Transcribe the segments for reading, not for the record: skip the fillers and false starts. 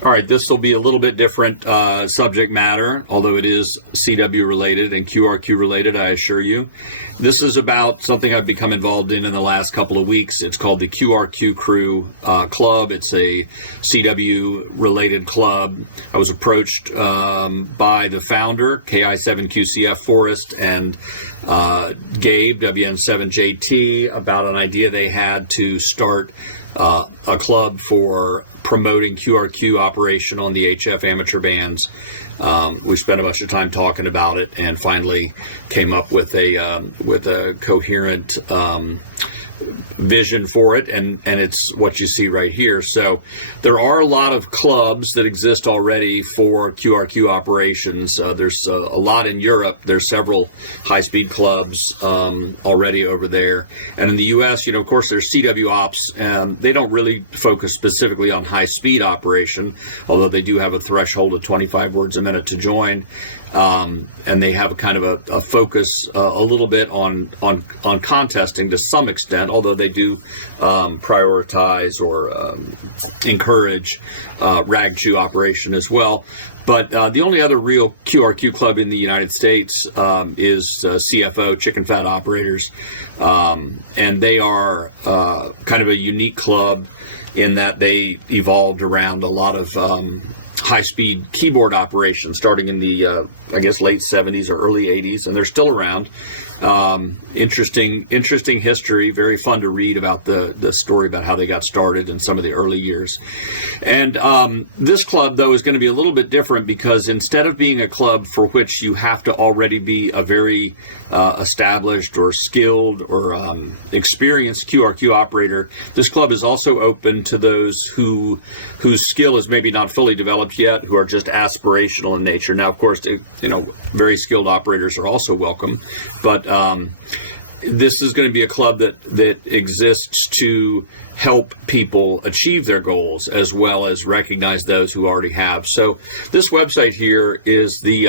All right, this will be a little bit different subject matter, although it is CW related and QRQ related, I assure you. This is about something I've become involved in the last couple of weeks. It's called the QRQ Crew Club. It's a CW related club. I was approached by the founder, KI7QCF Forrest, and Gabe, WN7JT, about an idea they had to start a club for promoting QRQ operation on the HF amateur bands. We spent a bunch of time talking about it and finally came up with a coherent vision for it, and it's what you see right here. So there are a lot of clubs that exist already for QRQ operations. There's a lot in Europe. There's several high-speed clubs already over there. And in the U.S., of course, there's CW Ops, and they don't really focus specifically on high-speed operation, although they do have a threshold of 25 words a minute to join. And they have a kind of a focus a little bit on contesting to some extent, although they do prioritize or encourage rag chew operation as well. But the only other real QRQ club in the United States is CFO, Chicken Fat Operators, and they are kind of a unique club in that they evolved around a lot of high-speed keyboard operations starting in the, I guess, late 70s or early 80s, and they're still around. Interesting history, very fun to read about the story about how they got started in some of the early years. And this club, though, is going to be a little bit different because instead of being a club for which you have to already be a very established or skilled or experienced QRQ operator, this club is also open to those whose skill is maybe not fully developed yet, who are just aspirational in nature. Now, of course, very skilled operators are also welcome, but this is going to be a club that exists to help people achieve their goals as well as recognize those who already have. So this website here is the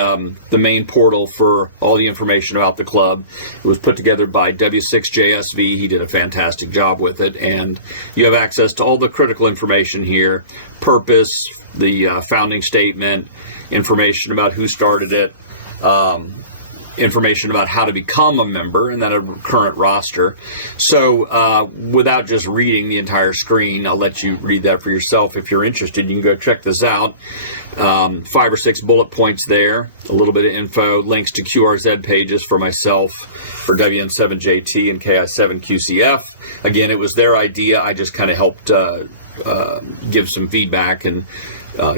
main portal for all the information about the club. It was put together by W6JSV. He did a fantastic job with it, and you have access to all the critical information here: purpose, the founding statement, information about who started it, information about how to become a member, and then a current roster. So without just reading the entire screen, I'll let you read that for yourself. If you're interested, you can go check this out. 5 or 6 bullet points there, a little bit of info, links to QRZ pages for myself, for WN7JT and KI7QCF. Again, it was their idea. I just kind of helped give some feedback and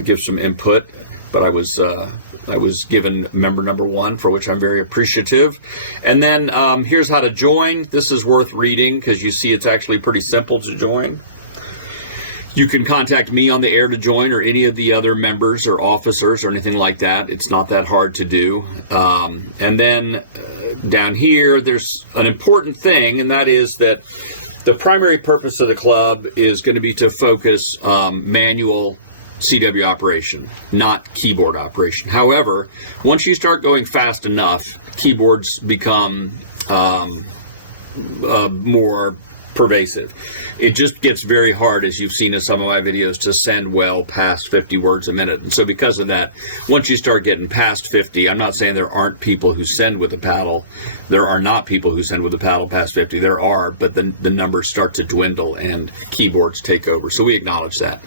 give some input, but I was given member number 1, for which I'm very appreciative. And then here's how to join. This is worth reading because you see it's actually pretty simple to join. You can contact me on the air to join, or any of the other members or officers or anything like that. It's not that hard to do. And then down here, there's an important thing, and that is that the primary purpose of the club is going to be to focus manual CW operation, not keyboard operation. However, once you start going fast enough, keyboards become more pervasive. It just gets very hard, as you've seen in some of my videos, to send well past 50 words a minute. And so because of that, once you start getting past 50, I'm not saying there aren't people who send with a paddle. There are not people who send with a paddle past 50. There are, but the numbers start to dwindle and keyboards take over. So we acknowledge that.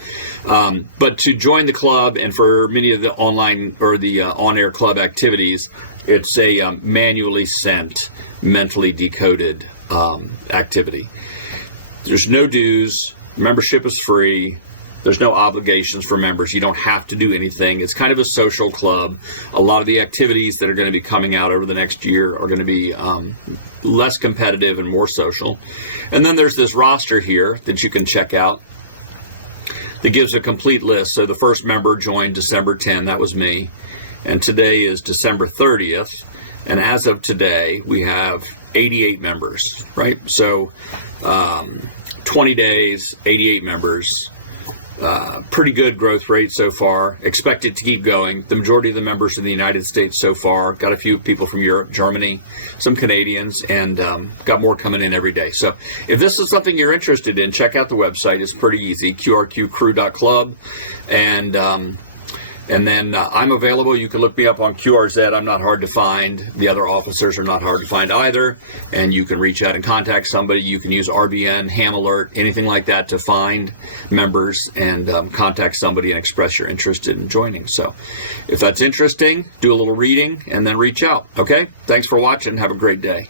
But to join the club, and for many of the online or the on-air club activities, it's a manually sent, mentally decoded activity. There's no dues. Membership is free. There's no obligations for members. You don't have to do anything. It's kind of a social club. A lot of the activities that are going to be coming out over the next year are going to be less competitive and more social. And then there's this roster here that you can check out that gives a complete list. So the first member joined December 10. That was me. And today is December 30th. And as of today, we have 88 members, right? So 20 days, 88 members. Pretty good growth rate so far. Expect it to keep going. The majority of the members in the United States so far. Got a few people from Europe, Germany, some Canadians, and got more coming in every day. So if this is something you're interested in, check out the website. It's pretty easy, QRQCrew.club. And then I'm available. You can look me up on QRZ. I'm not hard to find. The other officers are not hard to find either. And you can reach out and contact somebody. You can use RBN, Ham Alert, anything like that to find members and contact somebody and express your interest in joining. So if that's interesting, do a little reading and then reach out. Okay? Thanks for watching. Have a great day.